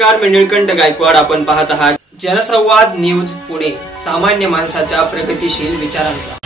नमस्कार, मी निळकंठ गायकवाड. आपण पाहत आहात जनसंवाद न्यूज पुणे, सामान्य माणसाच्या प्रगतिशील विचारांचा.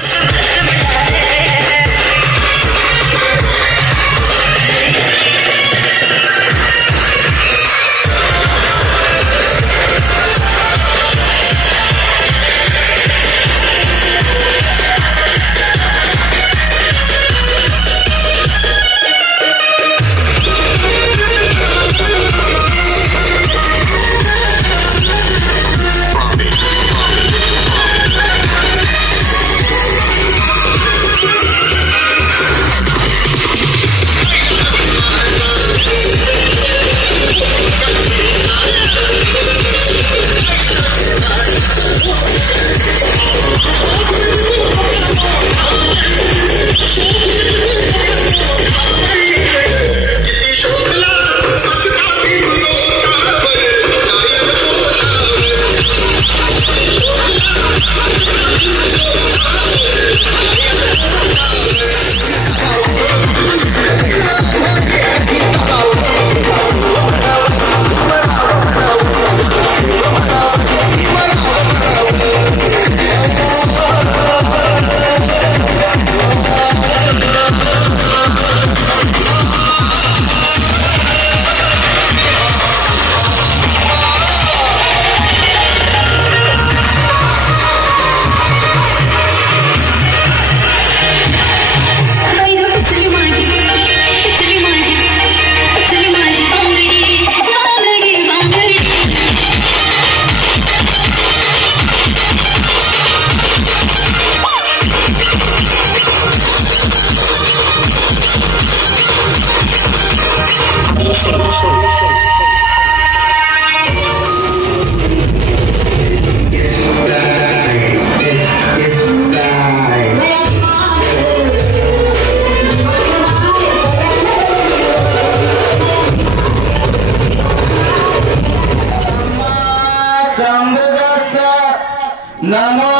नमो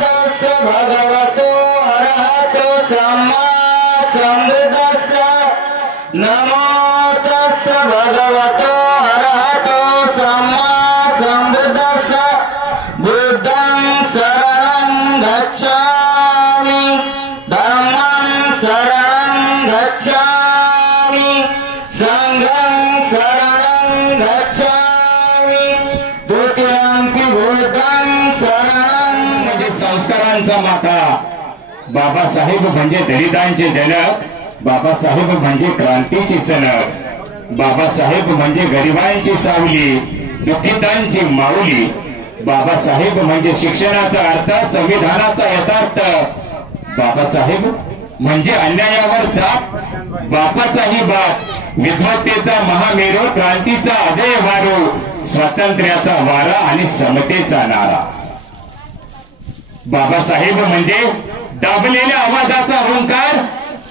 तस् भगवतो अरहतो सम्मा सम्बुद्धस्स. नमो तस् भगवतो अरहतो सम्मा सम्बुद्धस्स. बुद्धं शरणं गच्छामि, धम्मं शरणं गच्छामि, संघं शरणं गच्छामि, द्वितीयंपि बुद्धं संस्कारांचा माता. बाबासाहेब म्हणजे दलितांचे जनक, बाबासाहेब म्हणजे क्रांतीची सनक, बाबासाहेब म्हणजे गरिबांची सावली, दुःखितांची माऊली, बाबासाहेब म्हणजे शिक्षणाचा अर्थ, संविधानाचा यथार्थ, बाबासाहेब म्हणजे अन्यायावर जात, बापाचाही बाप, विद्वत्तेचा महामेरू, क्रांतीचा अजय वारू, स्वातंत्र्याचा वारा आणि समतेचा नारा. बाबासाहेब म्हणजे दाबलेल्या आवाजाचा हुंकार,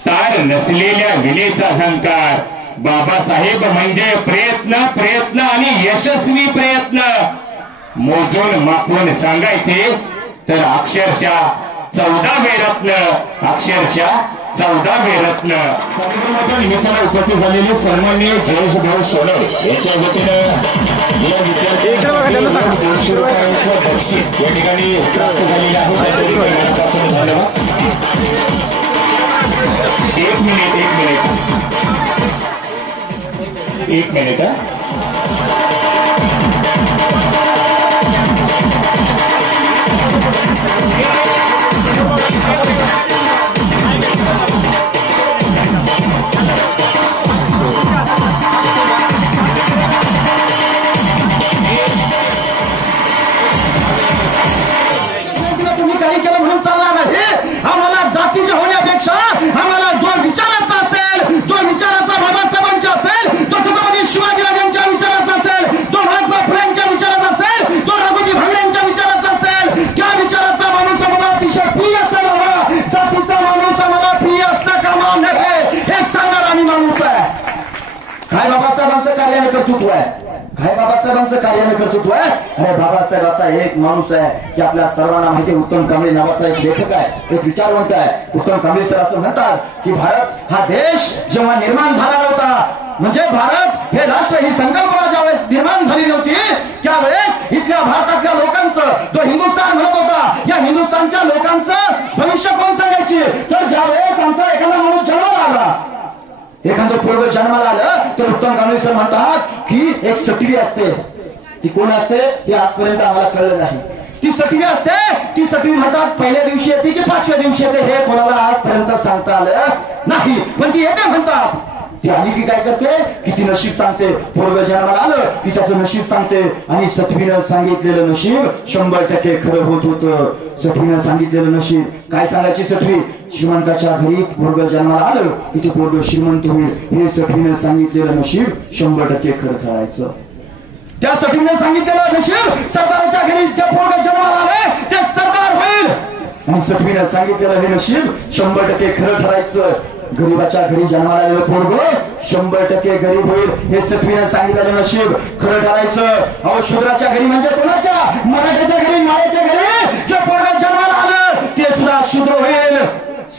तार नसलेल्या विनेचा झंकार. बाबासाहेब म्हणजे प्रयत्न प्रयत्न आणि यशस्वी प्रयत्न. मोजून मापून सांगायचे तर अक्षरशः 14 रत्न, अक्षरशः 14 रत्न. कार्यक्रमाच्या निमित्तानं उपस्थित झालेले सन्माननीय जयेश भाऊ सोनवणे यांच्या वतीनं या विद्यार्थ्यांसाठी 200 रुपयांचं बक्षीस या ठिकाणी प्राप्त झालेलं आहे. मनापासून धन्यवाद. एक मिनिट तुम्ही काही केलं म्हणून चालणार नाही. आम्हाला जातीचे होण्यापेक्षा आम्हाला जो विचाराचा असेल, जो विचाराचा बाबासाहेबांचा असेल, तो छत्रपती शिवाजीराजांच्या विचाराचा असेल, तो महात्मा फुलेंच्या विचाराचा असेल, तो राघोजी भांगरेंच्या विचाराचा असेल, त्या विचाराचा माणूस आम्हाला अतिशय प्रिय असायला हवा. जातीचा माणूस आम्हाला प्रिय असता कामा नये हे सांगणार आम्ही माणूस आहे. काय बाबासाहेबांचं कार्याने कर्तृत्व आहे, काय बाबासाहेबांचं कार्याने कर्तृत्व आहे. अरे बाबासाहेब असा एक माणूस आहे की आपल्या सर्वांना माहिती आहे. उत्तम कांबळे नावाचा एक लेखक आहे, एक विचारवंत आहे. उत्तम कांबळे सर असं म्हणतात की भारत हा देश जेव्हा निर्माण झाला नव्हता, म्हणजे भारत हे राष्ट्र ही संकल्पना ज्यावेळेस निर्माण झाली नव्हती त्यावेळेस इथल्या भारतातल्या लोकांचं जो हिंदुस्थान म्हणत होता या हिंदुस्थानच्या लोकांचं भविष्य कोण सांगायची तर ज्यावेळेस आमचा एखादा माणूस जन्माला आला एखादं पोरग जन्माला आलं तर उत्तम कांबळे सर म्हणतात की एक सटवी असते ती कोण असते हे आजपर्यंत आम्हाला कळलं नाही ती सटवी असते ती सटवी म्हणतात पहिल्या दिवशी येते की 5व्या दिवशी येते हे कोणाला आजपर्यंत सांगता आलं नाही पण ती येते म्हणतात ती आली की काय करते की ती नशीब सांगते पोरग जन्माला आलं की त्याचं नशीब सांगते आणि सटवीनं सांगितलेलं नशीब 100% खरं होत होतं सटवीनं सांगितलेलं नशीब काय सांगायची सटवी श्रीमंताच्या घरी पोरग जन्माला आलं की ते पोरग श्रीमंत होईल हे सटवीनं सांगितलेलं नशीब 100% खरं ठरायचं त्या सटवीने सांगितलेलं नशीब सरदाराच्या घरी जे पोरग जन्माला आले ते सरदार होईल आणि सटवीने सांगितलेलं हे नशीब 100% खरं ठरायचं गरीबाच्या घरी जन्माला आलेलं पोरग 100% गरीब होईल हे सटवीने सांगितलेलं नशीब खरं ठरायचं अहो शूद्राच्या घरी म्हणजे कोणाच्या मराठ्याच्या घरी माळ्याच्या घरी जे पोरग जन्माला आलं ते सुद्धा शूद्र होईल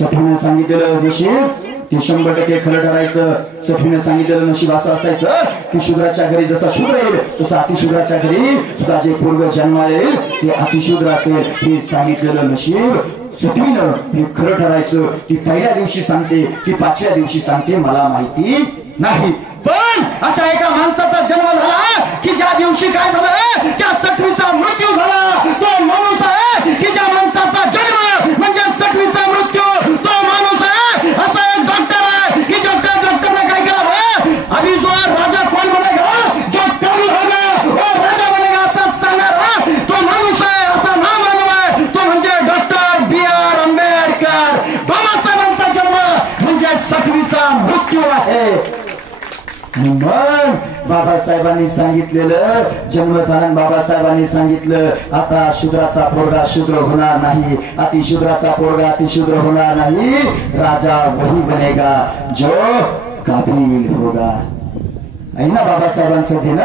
सटवीने सांगितलेलं नशीब ते 100% खरं ठरायचं सटवीने सांगितलेलं नशीब असं असायचं की शूद्राच्या घरी जसा शूद्र येईल तसं अतिशूद्राच्या घरी सुद्धा जे पोरग जन्माला येईल ते अतिशूद्र असेल हे सांगितलेलं नशीब सटवीनं हे खरं ठरायचं ती पहिल्या दिवशी सांगते ती 5व्या दिवशी सांगते मला माहिती नाही पण अशा एका माणसाचा जन्म झाला की ज्या दिवशी काय झालं त्या सटवीचा मृत्यू झाला तो माणूस आहे की ज्या माणसाचा जन्म म्हणजे सटवीचा मृत्यू तो माणूस आहे असा एक डॉक्टर आहे की जो डॉक्टरने काय केलं अभी जो राजा कोण बनेगा जो कवी होगा वो राजा बनेगा असं सांगणार तो माणूस आहे असा नाम मानव आहे तो म्हणजे डॉक्टर B.R. आंबेडकर बाबासाहेबांचा जन्म म्हणजे सटवीचा मृत्यू आहे मग बाबासाहेबांनी सांगितलेलं जन्म झाला बाबासाहेबांनी सांगितलं आता शूद्राचा पोरगा शूद्र होणार नाही अतिशूद्राचा पोरगा अतिशूद्र होणार नाही राजा वही बनेगा जो काबिल होगा आहे ना बाबासाहेबांचं दिन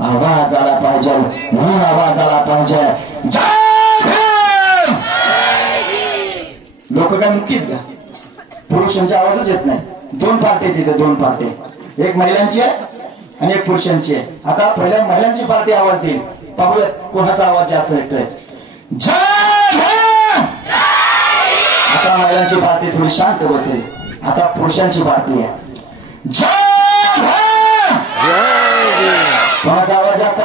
आवाज आला पाहिजे म्हणून आवाज आला पाहिजे लोक काय मुक्तीत का पुरुषांचे आवाजच येत नाही 2 पार्टी तिथे 2 पार्टी एक महिलांची आहे आणि एक पुरुषांची आहे आता पहिल्या महिलांची पार्टी आवाज देईल पाहूयात कोणाचा आवाज जास्त येतोय आता महिलांची पार्टी थोडी शांत बसेल आता पुरुषांची पार्टी आहे कोणाचा आवाज जास्त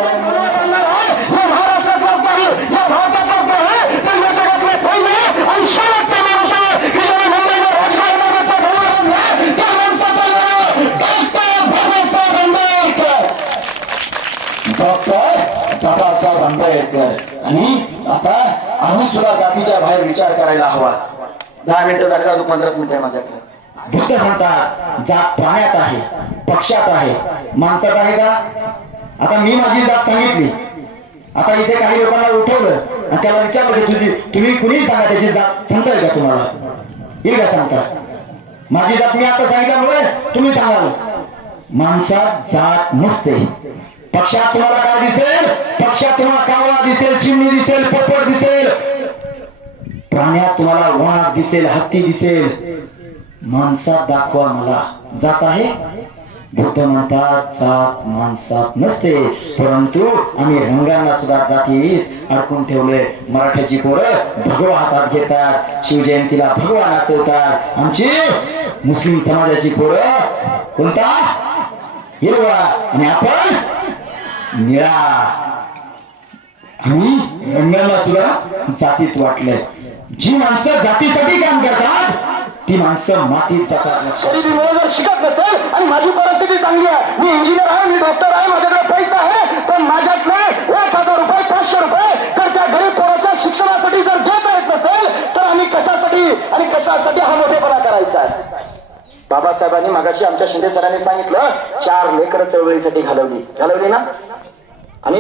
बाबासाहेब आंबेडकर आणि आता आम्ही सुद्धा जातीच्या बाहेर विचार करायला हवा 10 मिनिटं झाले अजून 15 मिनिटं माझ्याकडे बुद्ध म्हणतात जात प्राण्यात आहे पक्षात आहे माणसात आहे का आता मी माझी जात सांगितली आता इथे काही लोकांना उठवलं आणि त्याला विचारलं की तुम्ही कुणी सांगा त्याची जात सांगता येईल का तुम्हाला येईल का सांगता माझी जात मी आता सांगितल्यामुळे तुम्ही सांगाल माणसात जात नसते पक्षात तुम्हाला काय दिसेल पक्षात तुम्हाला कावळा दिसेल चिमणी दिसेल पोपट दिसेल प्राण्यात तुम्हाला वाघ दिसेल हत्ती दिसेल माणसात दाखवा मला जात आहे बुद्ध म्हणतात जात माणसात नसते परंतु आम्ही रंगांना सुद्धा जातीत अडकून ठेवले मराठ्याची पोरं भगवा हातात घेतात शिवजयंतीला भगवा नाचवतात आमची मुस्लिम समाजाची पोरं कोणता हिरवा आणि आपण निळा आम्ही रंगांना सुद्धा जातीत वाटले जी माणसं जातीसाठी काम करतात ती माणसं मातीत जातात तरी मी जर शिकत नसेल आणि माझी परिस्थिती चांगली आहे मी इंजिनियर आहे मी डॉक्टर आहे माझ्याकडे पैसा आहे पण माझ्याकडे 1000 रुपये 500 रुपये तर त्या गरीब पोराच्या शिक्षणासाठी जर देता येत नसेल तर आम्ही कशासाठी हा मोठेपणा करायचा बाबासाहेबांनी मागाशी आमच्या शिंदे सरांनी सांगितलं 4 लेकरं चळवळीसाठी घालवली ना आणि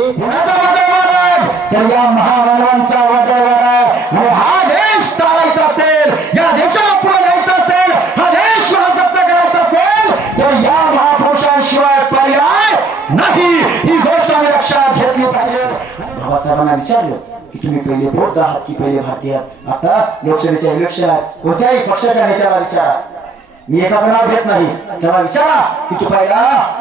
या महामानवांचा आणि हा देश चालायचा असेल या देशाला पुढे न्यायचा असेल हा देश महासत्ता करायचा असेल तर या महापुरुषांशिवाय पर्याय नाही ही गोष्ट आम्ही लक्षात घेतली पाहिजे बाबासाहेबांना विचारलं की तुम्ही पहिले बौद्ध आहात की पहिले भारतीय आहात आता लोकसभेच्या इलेक्शन आहेत कोणत्याही पक्षाच्या नेत्याला विचारा मी एकाचं नाव घेत नाही. त्याला विचारा की तू पहिला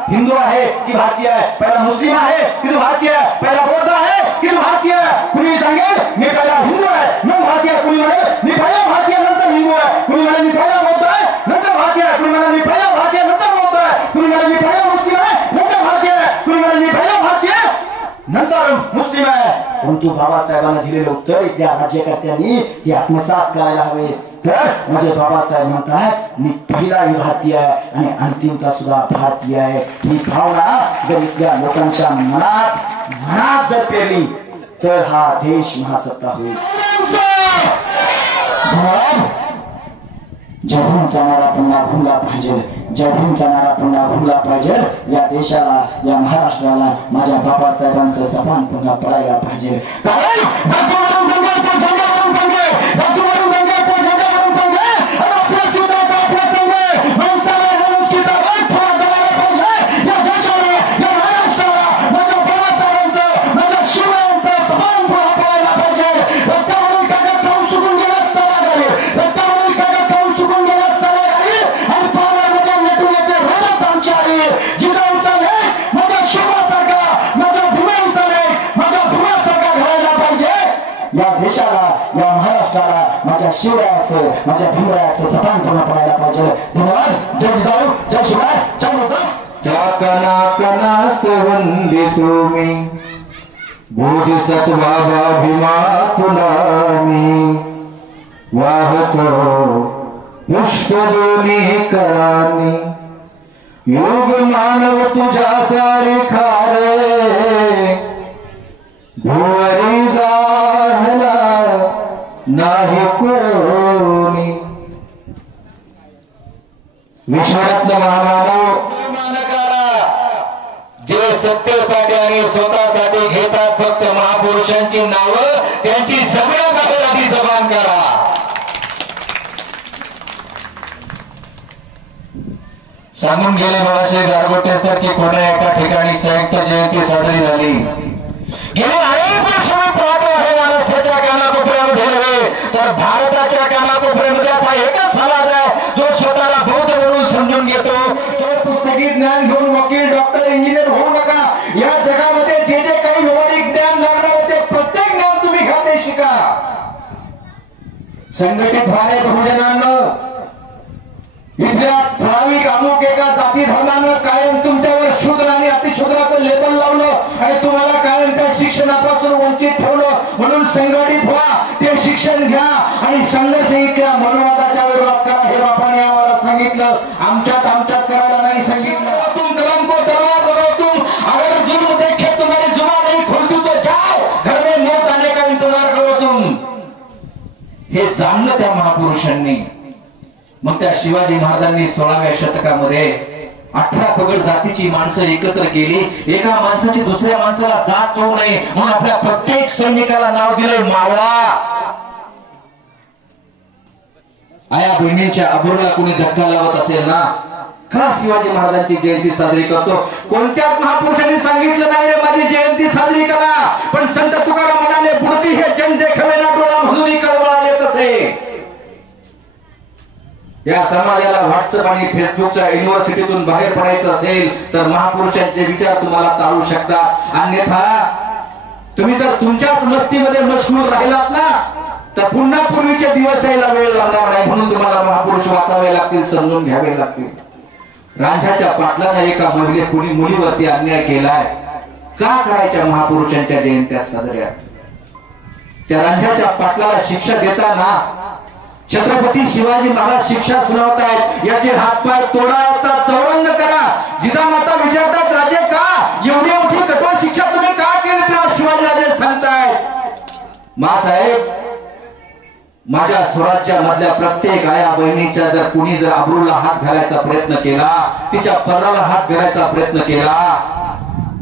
हिंदू आहे की भारतीय आहे, पहिला मुस्लिम आहे की तू भारतीय आहे, पहिला बौद्ध आहे की तू भारतीय आहे. कुणी सांगेल मी पहिला हिंदू आहे मग भारतीय, कुणी म्हणेल मी पहिला भारतीय नंतर हिंदू आहे, कुणी म्हणेल मी पहिला बौद्ध आहे नंतर भारतीय आहे, कुणी म्हणेल मी पहिला भारतीय नंतर बौद्ध आहे, कुणी म्हणेल मी पहिला मुस्लिम आहे नंतर भारतीय आहे, कुणी म्हणेल मी पहिला भारतीय नंतर मुस्लिम आहे. परंतु बाबासाहेबांना दिलेलं उत्तर इथल्या राज्यकर्त्यांनी हे आत्मसात करायला हवे. तर म्हणजे बाबासाहेब म्हणतात मी पहिलाही भारतीय आहे आणि अंतिमता सुद्धा भारतीय आहे. ही भावना जर इथल्या लोकांच्या मनात जर पेरली तर हा देश महासत्ता होईल. जडूनचा नारा पुन्हा घुमला पाहिजे, जडूनचा नारा पुन्हा घुमला पाहिजे. या देशाला, या महाराष्ट्राला माझ्या बाबासाहेबांचं सपान पुन्हा पडायला पाहिजे. कारण शिवरायाचं, माझ्या भीमरायाचं सपान पुन्हा पडायला पाहिजे. धन्यवाद. जय जिजाऊ, जय शिवराय, जय मुक्ता. त्या कणा कणास वंदितो बोधिसत्वा भीमा तुला मी वाहतो पुष्प दोन्ही करानी योग मानव तुझ्या सारिखा रे भुवरी जाहला नाही कोणी. विश्वरत्न महामानव जे सत्तेसाठी आणि स्वतःसाठी घेतात फक्त महापुरुषांची नावं, त्यांची जगण्याबद्दल आधी जबान करा. सांगून गेले बाळासाहेब गारगोटे सर की पुणे एका ठिकाणी संयुक्त जयंती साजरी झाली. गेले अनेक वर्ष मी पाहतो आहे महाराष्ट्राच्या कानाकोपऱ्यामध्ये नव्हे तर भारताच्या कानाकोपऱ्यामध्ये असा एकच समाज आहे जो स्वतःला बौद्ध म्हणून समजून घेतो. तो पुस्तकी ज्ञान घेऊन वकील, डॉक्टर, इंजिनियर होऊ नका. या जगामध्ये जे जे काही व्यावहारिक ज्ञान लागणार ते प्रत्येक ज्ञान तुम्ही घ्या, ते शिका. संघटित व्हाने बहुजनांना इथल्या ठराविक अमुक एका जाती धर्मानं कायम तुमच्यावर शूद्र आणि अतिशूद्राचं लेबल लावलं आणि तुम्हाला कायम त्या शिक्षणापासून वंचित ठेवलं. म्हणून संघटित व्हा, ते शिक्षण घ्या आणि संघर्ष इतक्या मनोवादाच्या विरोधात करा. हे बापाने आम्हाला सांगितलं, आमच्यात करायला नाही सांगितलं. तुम कलम को तलवार लगाओ, तुम अगर जुल्म देखे तुम्हारी जुबान नहीं खुलती तो जाओ घर में मौत आने का इंतजार करो तुम. हे जाणलं त्या महापुरुषांनी. मग त्या शिवाजी महाराजांनी 16व्या शतकामध्ये 18 पगड जातीची माणसं एकत्र केली. एका माणसाची दुसऱ्या माणसाला जात होऊ नये म्हणून आपल्या प्रत्येक सैनिकाला नाव दिले मावळा. आया बहिणींच्या अबोला कुणी धक्का लावत असेल ना, का शिवाजी महाराजांची जयंती साजरी करतो? कोणत्याच महापुरुषांनी सांगितलं नाही रे माझी जयंती साजरी करा. पण संत तुकाराम म्हणाले बुडती हे जन देखावे ना डोळा म्हणून कळवळाले तसे. या समाजाला व्हॉट्सअप आणि फेसबुकच्या युनिव्हर्सिटीतून बाहेर पडायचं असेल तर महापुरुषांचे विचार तुम्हाला टाळू शकता. अन्यथा तुम्ही जर तुमच्याच मस्तीमध्ये मशगूल राहिलात ना तर पुन्हा पूर्वीचे दिवस यायला वेळ लागणार नाही. म्हणून तुम्हाला महापुरुष वाचावे लागतील, समजून घ्यावे लागतील. रांझ्याच्या पाटलानं एका मुलीवरती अन्याय केलाय. का करायच्या महापुरुषांच्या जयंत्या साजऱ्या? त्या रांझ्याच्या पाटलाला शिक्षा देताना छत्रपती शिवाजी महाराज शिक्षा सुनावतायत. याचे हातपाय तोडायचा चौरंग करा. जिजामाता विचारतात राजे का एवढी मोठी कठोर शिक्षा तुम्ही का केली? तेव्हा शिवाजी राजे सांगतायत मासाहेब माझ्या स्वराज्यामधल्या प्रत्येक आया बहिणीच्या जर कुणी जर अब्रूला हात घालायचा प्रयत्न केला, तिच्या पदराला हात घालायचा प्रयत्न केला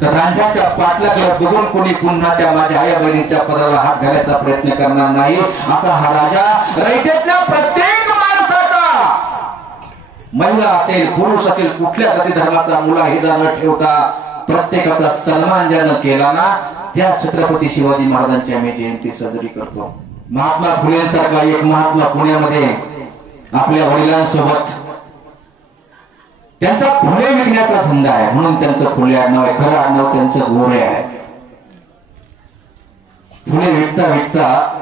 तर रांझ्याच्या पाटलाकडे बघून कोणी पुन्हा त्या माझ्या आया बहिणीच्या पदाला हात घालायचा प्रयत्न करणार नाही. असा हा राजा रयतेतल्या प्रत्येक माणसाचा, महिला असेल पुरुष असेल कुठल्या जाती धर्माचा मुलाहिजा न ठेवता प्रत्येकाचा सन्मान ज्यानं केला ना त्या छत्रपती शिवाजी महाराजांची आम्ही जयंती साजरी करतो. महात्मा फुलेंसारखा एक महात्मा पुण्यामध्ये आपल्या वडिलांसोबत त्यांचा फुले विकण्याचा धंदा आहे म्हणून त्यांचं फुले आडनाव आहे. खरं आडनाव त्यांचं गोरे आहे. फुले विकता विकता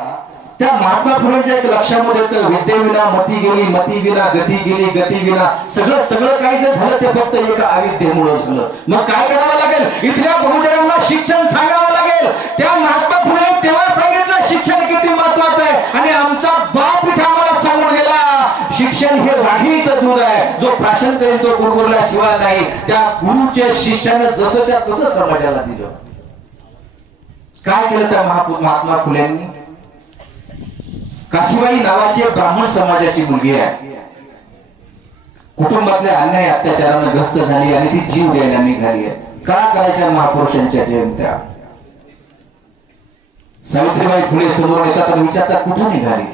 त्या महात्मा फुलेंच्या एक लक्षामध्ये येतं, विद्येविना मती गेली, मती विना गती गेली, गती विना सगळं काही जे झालं ते फक्त एका अविद्येमुळे झालं. मग काय करावं लागेल? इथल्या बहुजनांना शिक्षण सांगावं लागेल. त्या महात्मा फुले तेव्हा सांगितलं शिक्षण किती महत्वाचं आहे. आणि आमचा बाप इथे आम्हाला सांगून गेला, शिक्षण हे वाघिणीचं दूध आहे. जो प्राशन करेल तो गुरुला शिवाय नाही. त्या गुरुच्या शिष्यानं जसं त्या तसं समाजाला दिलं. काय केलं त्या महात्मा फुलेंनी? काशीबाई नावाची ब्राह्मण समाजाची मुलगी आहे. कुटुंबातल्या अन्याय अत्याचारानं ग्रस्त झाली आणि ती जीव द्यायला निघाली आहे. काय करायच्या महापुरुषांच्या जयंत्या? सावित्रीबाई फुले समोर येतात आणि विचारतात कुठं निघाली?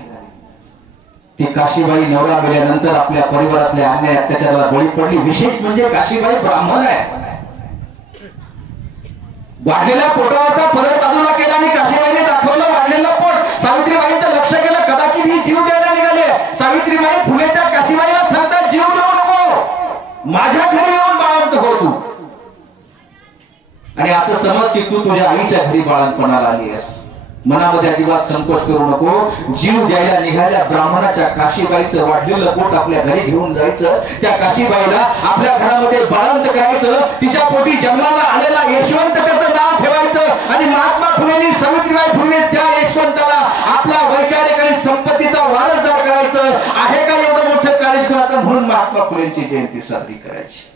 ती काशीबाई नवरा मेल्यानंतर आपल्या परिवारातल्या अन्याय अत्याचाराला बळी पडली. विशेष म्हणजे काशीबाई ब्राह्मण आहे. वाढलेल्या पोटावरचा पदर बाजूला केला आणि काशीबाईने दाखवलं वाढलेलं पोट. सावित्रीबाईंचं लक्ष गेलं, कदाचित ही जीव द्यायला निघाली. सावित्रीबाई फुले त्या काशीबाईला सांगतात, जीव देऊ नको, माझ्या घरी येऊन बाळंत हो तू. आणि असं समज की तू तुझ्या आईच्या घरी बाळंतपणाला आली आहेस. मनामध्ये अजिबात संकोच करू नको. जीव द्यायला निघाल्या ब्राह्मणाच्या काशीबाईचं वाढलेलं पोट आपल्या घरी घेऊन जायचं. त्या काशीबाईला आपल्या घरामध्ये बाळंत करायचं. तिच्या पोटी जन्माला आलेला यशवंत त्याचं नाव ठेवायचं. आणि महात्मा फुलेंनी सावित्रीबाई फुले त्या यशवंताला आपल्या वैचारिक आणि संपत्तीचा वारसदार करायचं. आहे का एवढं मोठं कार्य करायचं? म्हणून महात्मा फुलेंची जयंती साजरी करायची.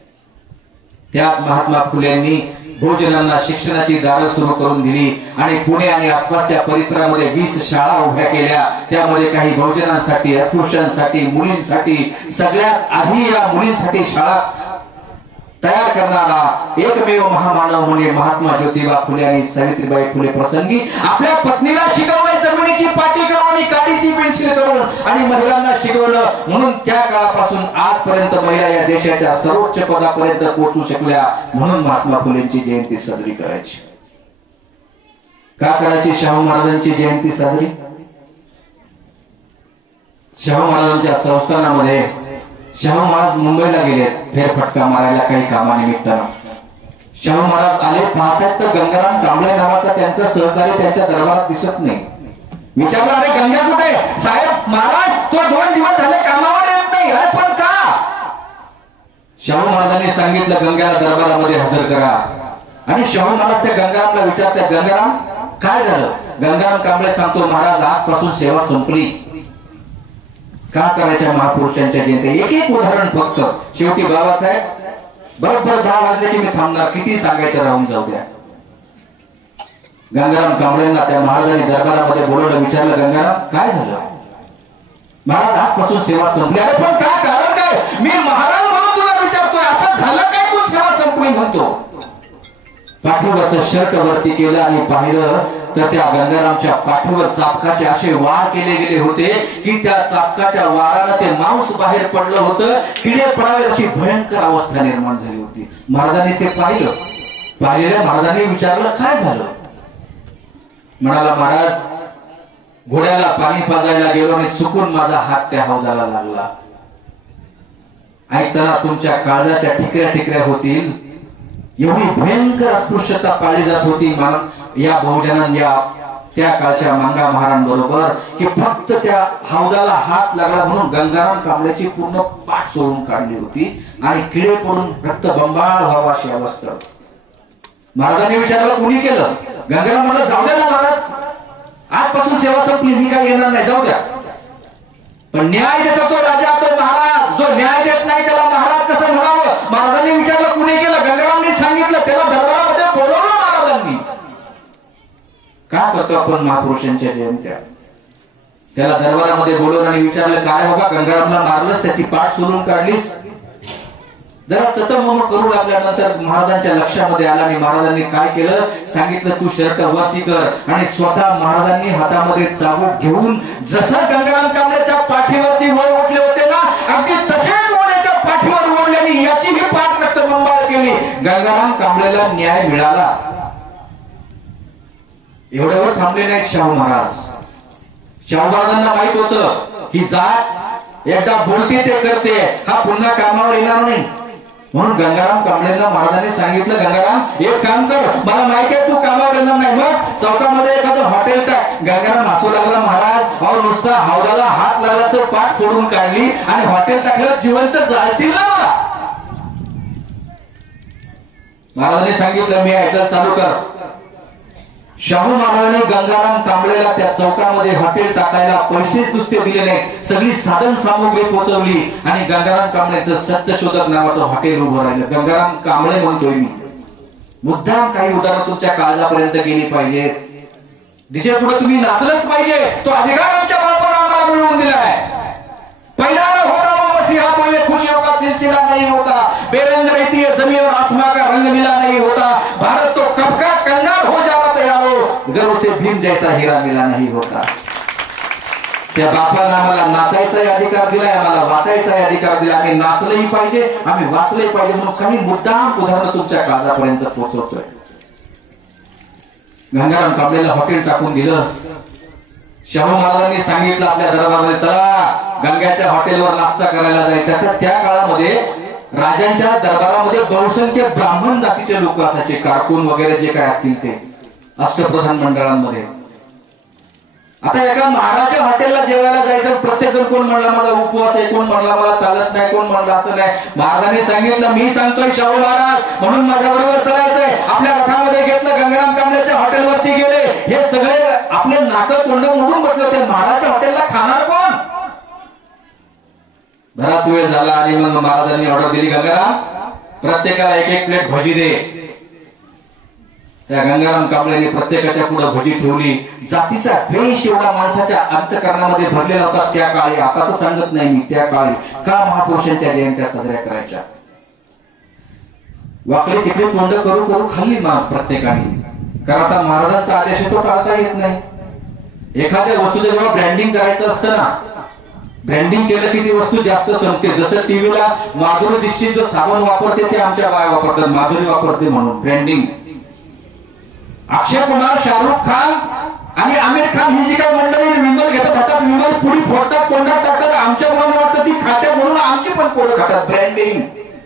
त्याच महात्मा फुलेंनी बहुजनांना शिक्षणाची दारं सुरू करून दिली आणि पुणे आणि आसपासच्या परिसरामध्ये 20 शाळा उभ्या केल्या. त्यामध्ये काही बहुजनांसाठी, अस्पृश्यांसाठी, मुलींसाठी, सगळ्यात आधी या मुलींसाठी शाळा तयार करणारा एकमेव महामानव म्हणजे महात्मा ज्योतिबा फुले आणि सावित्रीबाई फुले प्रसंगी आपल्या पत्नीला शिकवलं जमिनीची पाटी करून आणि काडीची पेन्सिल करून आणि महिलांना शिकवलं. म्हणून त्या काळापासून आजपर्यंत महिला या देशाच्या सर्वोच्च पदापर्यंत पोहोचू शकल्या. म्हणून महात्मा फुलेंची जयंती साजरी करायची. का करायची शाहू महाराजांची जयंती साजरी? शाहू महाराजांच्या संस्थानामध्ये शाहू महाराज मुंबईला गेले फेरफटका मारायला काही कामानिमित्तानं. शाहू महाराज आले, पाहतात तर गंगाराम कांबळे नावाचा त्यांचा सहकारी त्यांच्या दरबारात दिसत नाही. विचारलं, अरे गंगा कुठे? साहेब महाराज तो 2 दिवस झाले कामावर येत नाही. अरे पण का? शाहू महाराजांनी सांगितलं गंगाला दरबारामध्ये हजर करा. आणि शाहू महाराज त्या गंगारामला विचारतात, गंगाराम काय झालं? गंगाराम कांबळे सांगतो, महाराज आजपासून सेवा संपली. का करायच्या महापुरुषांच्या जयंती? एक उदाहरण फक्त. शेवटी बाबासाहेब बरोबर 10 वाजले की मी थांबणार, किती सांगायचं राहून जाऊ द्या. गंगाराम कांबळेंना त्या महाराजांनी दरबारामध्ये बोलवलं. विचारलं, गंगाराम काय झालं? महाराज आजपासून सेवा संपली. अरे पण काय कारण काय? मी महाराज म्हणून तुला विचारतोय, असं झालं काय तू सेवा संपली म्हणतो? पाठीवरचं शर्ट वरती केलं आणि पाहिलं तर त्या गंगारामच्या पाठीवर चापकाचे असे वार केले गेले होते की त्या चापकाच्या वारानं ते मांस बाहेर पडलं होतं. किडे पडावे अशी भयंकर अवस्था निर्माण झाली होती. महाराजांनी ते पाहिलं. पाहिलेल्या महाराजांनी विचारलं, काय झालं? म्हणाला, महाराज घोड्याला पाणी पाजायला गेलो आणि चुकून माझा हात त्या हौदाला लागला. ऐकताना तुमच्या काळजाच्या ठिकऱ्या ठिकऱ्या होतील. एवढी भयंकर अस्पृश्यता पाळली जात होती या बहुजनांना त्या काळच्या मंगा महारांबरोबर की फक्त त्या हौदाला हात लागला म्हणून गंगाराम कांबळेची पूर्ण पाठ सोडून काढली होती आणि किडे पडून रक्त बंबाळ व्हावा अशी अवस्था. महाराजांनी विचारलं, कुणी केलं? गंगाराम म्हणलं, जाऊ द्या ना महाराज, आजपासून सेवा संपली, मी काय येणार नाही, जाऊ द्या. पण न्याय देतो तो राजा, तो महाराज. जो न्याय देत नाही त्याला महाराज कसं म्हणावं? महाराजांनी विचारलं, कुणी केलं? गंगारामनी सांगितलं. त्याला दरबारामध्ये बोलवलं महाराजांनी. का करतो आपण महापुरुषांच्या जयंत्या? त्याला दरबारामध्ये बोलवून आणि विचारलं, काय बाबा गंगारामला मारलंस, त्याची पाठ सोडून काढलीस? जरा ततमम करू लागल्यानंतर महाराजांच्या लक्षामध्ये आला आणि महाराजांनी काय केलं सांगितलं, तू शर्ट वरती कर. आणि स्वतः महाराजांनी हातामध्ये चाबूक घेऊन जसं गंगाराम कांबळेच्या पाठीवरती वळ ओढले होते ना, अगदी तसेच ओढ्याच्या पाठीवर ओढल्याने याची ही पाठ रक्त बंबाळ केली. गंगाराम कांबळेला न्याय मिळाला. एवढ्यावर थांबले नाहीत शाहू महाराज. शाहू महाराजांना माहित होतं ही जात एकदा बोलते ते करते, हा पुन्हा कामावर येणार नाही. म्हणून गंगाराम कांबळेंना महाराजांनी सांगितलं, गंगाराम एक काम कर, मला माहिती आहे तू कामावर येणार नाही, मग चौकामध्ये एखादं हॉटेल टाक. गंगाराम हसू लागला, महाराज अहो नुसता हौदाला हात लागला तर पाठ फोडून काढली आणि हॉटेल टाकल्यावर जिवंत जाळतील ना मला. महाराजांनी सांगितलं मी यायचं चालू कर. शाहू महाराजांनी गंगाराम कांबळेला त्या चौकामध्ये हॉटेल टाकायला पैसेच नुसते दिले नाही, सगळी साधन सामुग्री पोहोचवली आणि गंगाराम कांबळेचं सत्यशोधक नावाचं हॉटेल उभं राहिलं. गंगाराम कांबळे म्हणतोय मी, मुद्दाम काही उदाहरण तुमच्या काळजापर्यंत गेली पाहिजेत. जिच्या पुढे तुम्ही नाचलंच पाहिजे, तो अधिकार आमच्या बापानं आम्हाला मिळवून दिलाय. पहिला न होता वो मसीहा बोले खुशियों का सिलसिला नहीं होता, बेरंग रहती है जमीन और आसमां का रंग मिला नहीं होता, भारत तो कब का कंगाल हो जाता तैयारो, गर्व से भीम जैसा हीरा मिला नहीं होता. त्या बापानं आम्हाला नाचायचाही अधिकार दिलाय, आम्हाला वाचायचाही अधिकार दिला. आम्ही नाचलंही पाहिजे, आम्ही वाचलंही पाहिजे, म्हणून काही मुद्दाम उदाहरणं तुमच्या काळजापर्यंत पोहोचवतोय. गंगाराम कांबळेला हॉटेल टाकून दिलं. शाहू महाराजांनी सांगितलं आपल्या दरबारामध्ये, चला गंग्याच्या हॉटेलवर नाश्ता करायला जायचा. तर त्या काळामध्ये राजांच्या दरबारामध्ये बहुसंख्य ब्राह्मण जातीचे लोक असायचे, कारकून वगैरे जे काय असतील ते अष्टप्रधान मंडळांमध्ये. आता एका महाराजच्या हॉटेलला जेवायला जायचं, प्रत्येक जण कोण म्हणला माझा उपवास आहे, कोण म्हणला मला चालत नाही, कोण म्हणला असं नाही. महाराजांनी सांगितलं मी सांगतोय शाहू महाराज म्हणून माझ्या बरोबर चालायचंय. आपल्या रथामध्ये घेतलं, गंगाराम कांबळेच्या हॉटेलवरती गेले. हे सगळे आपले नाकं तोंड मोडून बसले होते. महाराजच्या हॉटेलला खाणार कोण? बराच वेळ झाला आणि मग महाराजांनी ऑर्डर दिली, गंगाराम प्रत्येकाला एक एक प्लेट भजी दे. त्या गंगाराम कांबळेने प्रत्येकाच्या पुढे भजी ठेवली. जातीचा द्वेष एवढा माणसाच्या अंतःकरणामध्ये भरलेला होता त्या काळी. आताच सांगत नाही मी, त्या काळी का महापुरुषांच्या जयंत्या साजऱ्या करायच्या. वाकडे तिकडे तोंड करू करू खाल्ली प्रत्येकाने, कारण आता महाराजांचा आदेश तो टाळता येत नाही. एखाद्या वस्तूचं जेव्हा ब्रँडिंग करायचं असतं ना, ब्रँडिंग केलं की ती वस्तू जास्त संपते. जसं टीव्हीला माधुरी दीक्षित जो साबण वापरते ते आमच्या बाय वापरतात, माधुरी वापरते म्हणून ब्रँडिंग. अक्षय कुमार, शाहरुख खान आणि आमिर खान ही जी काही मंडळी विमल घेतात, हातात विमल पुढी फोडतात, तोंडात टाकतात. आमच्या मुलांना वाटतं ती खात्यात म्हणून आमची पण पोरं खातात. ब्रँडिंग,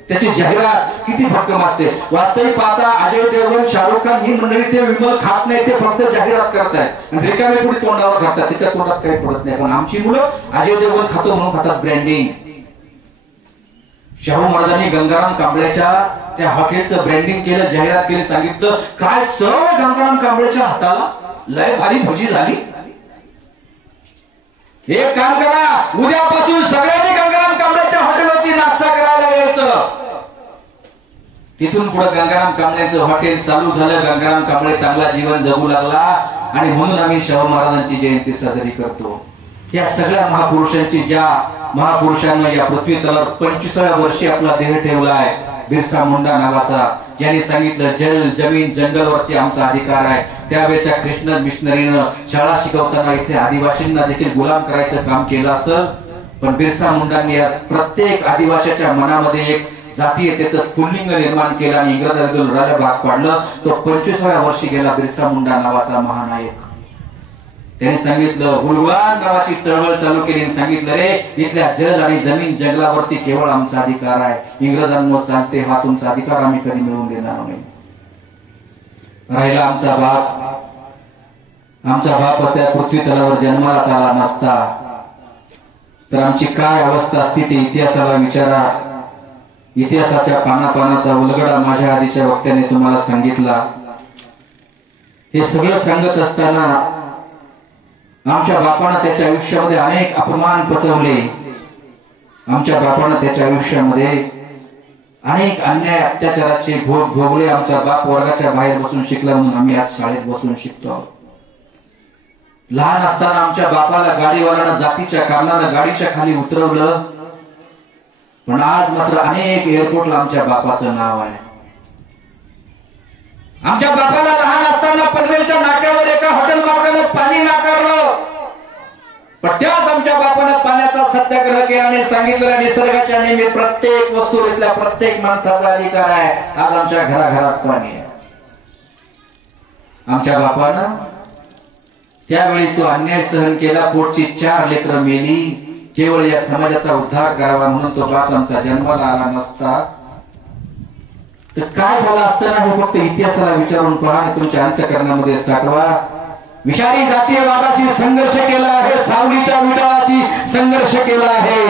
त्याची जाहिरात किती भक्कम असते. वास्तविक पाहता अजय देवगण, शाहरुख खान ही मंडळी ते विमल खात नाही, ते फक्त जाहिरात करतायत आणि रिकामे पुढे तोंडावर घालतात, त्याच्या तोंडात काही पडत नाही. पण आमची मुलं अजय देवगण खातो म्हणून खातात ब्रँडिंग. शाहू महाराजांनी गंगाराम कांबळेच्या त्या हॉटेलचं ब्रँडिंग केलं, जाहिरात केली, सांगितलं काय चव आहे गंगाराम कांबळेच्या हाताला, लय भारी भजी झाली. एक काम करा, उद्यापासून सगळ्यांनी गंगाराम कांबळेच्या हॉटेलवरती नाश्ता करायला यायचं. तिथून पुढे गंगाराम कांबळेचं हॉटेल चालू झालं. गंगाराम कांबळे चांगला जीवन जगू लागला आणि म्हणून आम्ही शाहू महाराजांची जयंती साजरी करतो. या सगळ्या महापुरुषांची, ज्या महापुरुषांना या पृथ्वी तलावर 25व्या वर्षी आपला देह ठेवलाय, बिरसा मुंडा नावाचा, ज्यांनी सांगितलं जल जमीन जंगलवरचे आमचा अधिकार आहे. त्यावेळेच्या ख्रिश्चन मिशनरीनं शाळा शिकवताना इथे आदिवासींना देखील गुलाम करायचं काम केलं असेल, पण बिरसा मुंडांनी या प्रत्येक आदिवासीच्या मनामध्ये एक जाती आहे त्याचं स्फुल्लिंग निर्माण केलं आणि इंग्रजांविरुद्ध लढायला भाग पाडलं. तो 25व्या वर्षी गेला बिरसा मुंडा नावाचा महानायक. त्यांनी सांगितलं, हुलवान नावाची चळवळ चालू केली आणि सांगितलं रे इथल्या जल आणि जमीन जंगलावरती केवळ आमचा अधिकार आहे, इंग्रजांवर चालते हा तुमचा अधिकार आम्ही कधी मिळवून देणार नाही. राहिला आमचा बाप त्या पृथ्वी तलावर जन्माला आला नसता तर आमची काय अवस्था असती ते इतिहासाला विचारा. इतिहासाच्या पानापानाचा उलगडा माझ्या आधीच्या वक्त्याने तुम्हाला सांगितला. हे सगळं सांगत असताना आमच्या बापानं त्याच्या आयुष्यामध्ये अनेक अपमान पचवले. आमच्या बापानं त्याच्या आयुष्यामध्ये अनेक अन्याय अत्याचाराचे भोग भोगले. आमचा बाप वर्गाच्या बाहेर बसून शिकला म्हणून आम्ही आज शाळेत बसून शिकतो. लहान असताना आमच्या बापाला गाडीवाल्यानं जातीच्या कारणानं गाडीच्या खाली उतरवलं, पण आज मात्र अनेक एअरपोर्टला आमच्या बापाचं नाव आहे. आमच्या बापाला लहान असताना पनवेलच्या नाक्यावर एका हॉटेल मालकानं पाणी नाकारलं, पण त्याच आमच्या बापानं पाण्याचा सत्याग्रह केला आणि सांगितलं निसर्गाच्या नेहमी प्रत्येक वस्तूतल्या प्रत्येक माणसाचा अधिकार आहे. आज आमच्या घराघरात पाणी आहे. आमच्या बापानं त्यावेळी तो अन्याय सहन केला. पोटची 4 लेकरं मेली. केवळ या समाजाचा उद्धार करावा म्हणून तो बाप आमचा जन्माला आला नसता तर काय झालं असताना हे फक्त इतिहासाला विचारून पहा आणि तुमच्या अंतःकरणामध्ये साठवा. विषारी जातीयवादाची संघर्ष केला आहे, सावलीच्या विटाळाची संघर्ष केला आहे.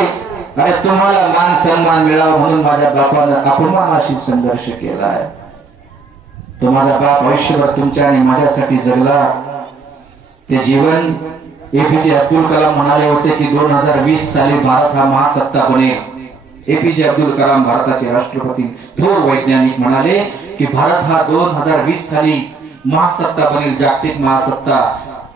अरे तुम्हाला मान सन्मान मिळावा म्हणून माझ्या बापानं अपमानाशी संघर्ष केला आहे. तो माझा बाप आयुष्यभर तुमच्या आणि माझ्यासाठी जगला. ते जीवन एपीजे अब्दुल कलाम म्हणाले होते की 2020 साली भारत हा महासत्ता बनेल. एपीजे अब्दुल कलाम भारताचे राष्ट्रपती थोर वैज्ञानिक म्हणाले की भारत हा 2020 साली महासत्ता बनेल, जागतिक महासत्ता.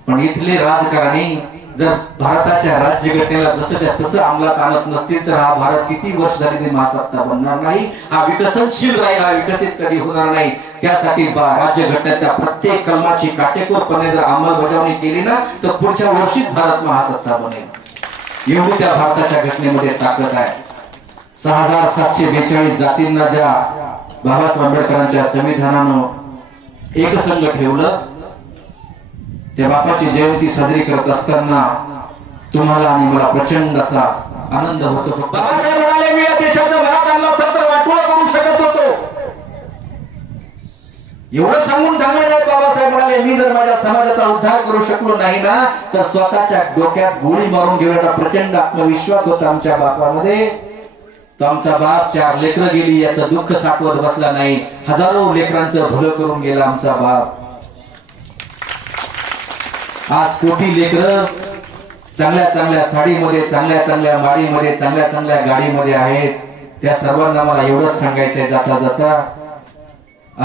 पण इथले राजकारणी जर भारताच्या राज्यघटनेला जसंच्या तसं अंमलात आणत नसतील तर हा भारत किती वर्ष झाली ते महासत्ता बनणार नाही. हा विकसनशील राहील, हा विकसित कधी होणार नाही. त्यासाठी राज्यघटनेच्या प्रत्येक कलमाची काटेकोरपणे जर अंमलबजावणी केली ना तर पुढच्या वर्षीच भारत महासत्ता बनेल. एवढी त्या भारताच्या घटनेमध्ये ताकद आहे. 6742 जातींना ज्या बाबासाहेब आंबेडकरांच्या संविधानानं एकसंघ ठेवलं, त्या बापाची जयंती साजरी करत असताना तुम्हाला आणि मला प्रचंड असा आनंद होतो. बाबासाहेब म्हणाले मी या देशाचं मनात आणलं तर वाटोळं करू शकत होतो. एवढं सांगून चांगले नाही. बाबासाहेब म्हणाले मी जर माझ्या समाजाचा उद्धार करू शकलो नाही ना तर स्वतःच्या डोक्यात गोळी मारून घेण्याचा प्रचंड आत्मविश्वास होता आमच्या बापामध्ये. तो आमचा बाप 4 लेकरं गेली याचं दुःख साठवत बसला नाही. हजारो लेकरांचं भलं करून गेला आमचा बाप. आज कोटी लेकरं चांगल्या चांगल्या साडीमध्ये, चांगल्या चांगल्या माडीमध्ये, चांगल्या चांगल्या गाडीमध्ये आहेत. त्या सर्वांना मला एवढंच सांगायचंय जाता जाता,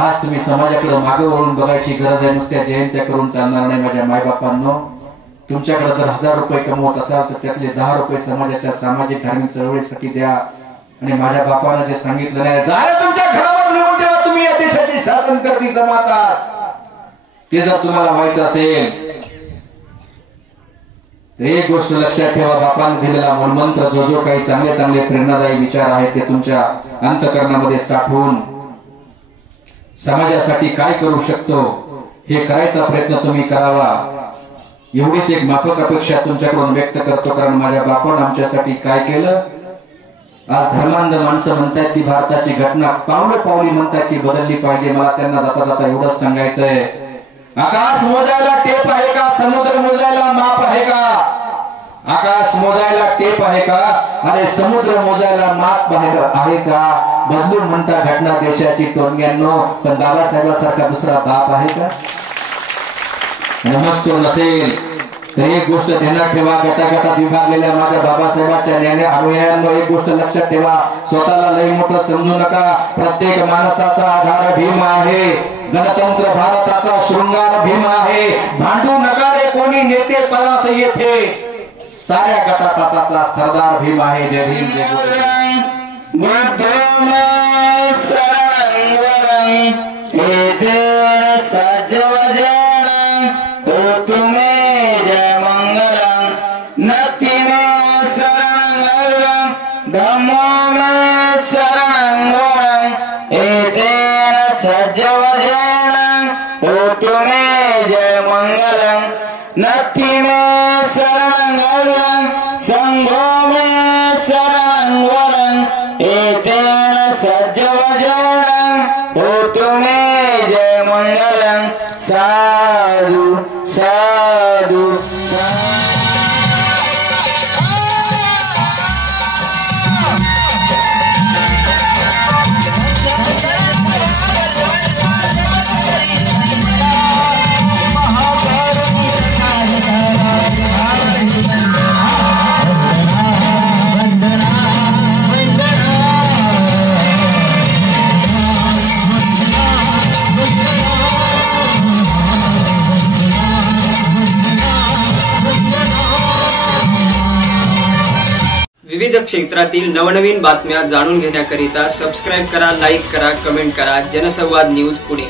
आज तुम्ही समाजाकडे मागे वळून बघायची गरज आहे. नुसत्या जयंत्या करून चालणार नाही माझ्या मायबापांनो. तुमच्याकडे जर 1000 रुपये कमवत असाल तर त्यातले 10 रुपये समाजाच्या सामाजिक धार्मिक चळवळीसाठी द्या. आणि माझ्या बापानं जे सांगितलं नाही जरा तुमच्या घरावर लिहून ठेवा तुम्ही या देशाची शासनकर्ती जमात आहात. ते जर तुम्हाला व्हायचं असेल तर एक गोष्ट लक्षात ठेवा, बापाने दिलेला मूलमंत्र जो जो काही चांगले चांगले प्रेरणादायी विचार आहेत ते तुमच्या अंतःकरणामध्ये साठवून समाजासाठी काय करू शकतो हे करायचा प्रयत्न तुम्ही करावा. एवढीच एक माफक अपेक्षा तुमच्याकडून व्यक्त करतो. कारण माझ्या बापानं आमच्यासाठी काय केलं. आज धर्मांध माणसं म्हणतात की भारताची घटना पावली म्हणतात की बदलली पाहिजे. मला त्यांना जाता जाता एवढंच सांगायचंय, आकाश मोजायला टेप आहे का, समुद्र मोजायला माप आहे का. आकाश मोजायला टेप आहे का, अरे समुद्र मोजायला माप आहे का. बदलून म्हणता घटना देशाची टोनग्यांनो, पण बाबासाहेबांसारखा दुसरा बाप आहे का. मग तो नसेल तर एक गोष्ट ध्यानात ठेवा, गटागटात विभागलेल्या माझ्या बाबासाहेबांच्या अनुयायांनो एक गोष्ट लक्षात ठेवा, स्वतःला लई मोठं समजू नका. प्रत्येक माणसाचा आधार भीम आहे. गणतंत्र भारताचा शृंगार भीम आहे. भांडू नका रे कोणी नेते पदास येथे, साऱ्या गटापाताचा सरदार भीम आहे. जय भीम जय नथी में शरणं संघो में शरणं वरं एतेन सज्जवजनं होतु मे जय मंगलं. साधु साधु विविध क्षेत्रातील नवनवीन बातम्या जाणून घेण्याकरिता सबस्क्राईब करा, लाईक करा, कमेंट करा. जनसंवाद न्यूज पुणे.